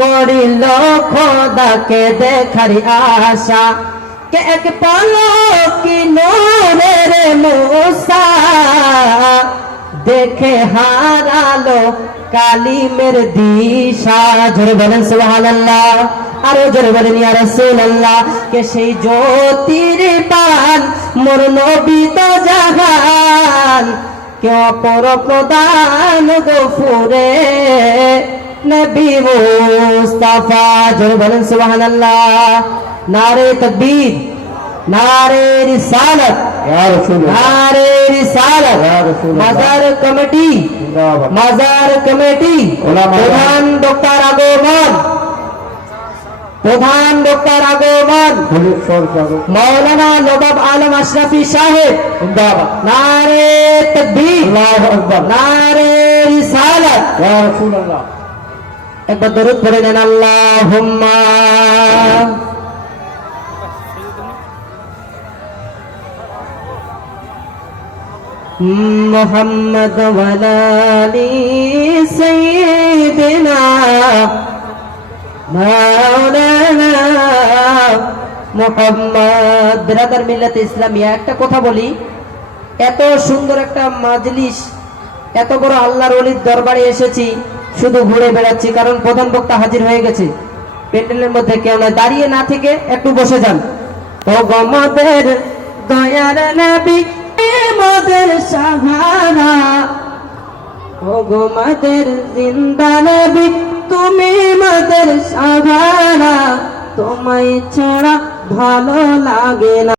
করিল খোদাকে দেখার আশা, কে এক পলকি নূরের মূসা দেখে হারালো কালিমের দিশা। জোরে বলেন সুবহানাল্লাহ, আরো জোরে বলেন ইয়া রাসূলুল্লাহ। কে সেই জ্যোতির পান মোর নবী তো জাহান, কে অপর প্রদান গফুরে নবী মুস্তাফা। জোরে বলেন সুবহানাল্লাহ। নারে তাকবীর, নারে রিসালাত, নারে রিসালাত। মাজার কমিটি, মাজার কমিটি প্রধান ডক্টর আগমন, প্রধান ডক্টর আগমন মৌলানা নবাব আলম আশরাফি সাহেব। নারে তাকবীর, নারে রিসালাত। একবার দরুদ পড়ে নেন আল্লাহুম্মা মুহাম্মদ ওয়ালা আলি সাইয়্যিদিনা মাওলানা মুহাম্মদ। বিরাদার মিল্লাত ইসলামিয়া, একটা কথা বলি, এত সুন্দর একটা মাজলিস, এত বড় আল্লাহর ওলির দরবারে এসেছি, শুধু ঘুরে বেড়াচ্ছি, কারণ প্রধান বক্তা হাজির হয়ে গেছে। প্যান্ডেলের মধ্যে কেউ নয়, দাঁড়িয়ে না থেকে একটু বসে যান। ও গমদের দয়ার নবী, মোদের সাহারা, ও গো মাদের জিন্দা নবী, তুমি মাদের সাহারা, তোমায় ছাড়া ভালো লাগে না।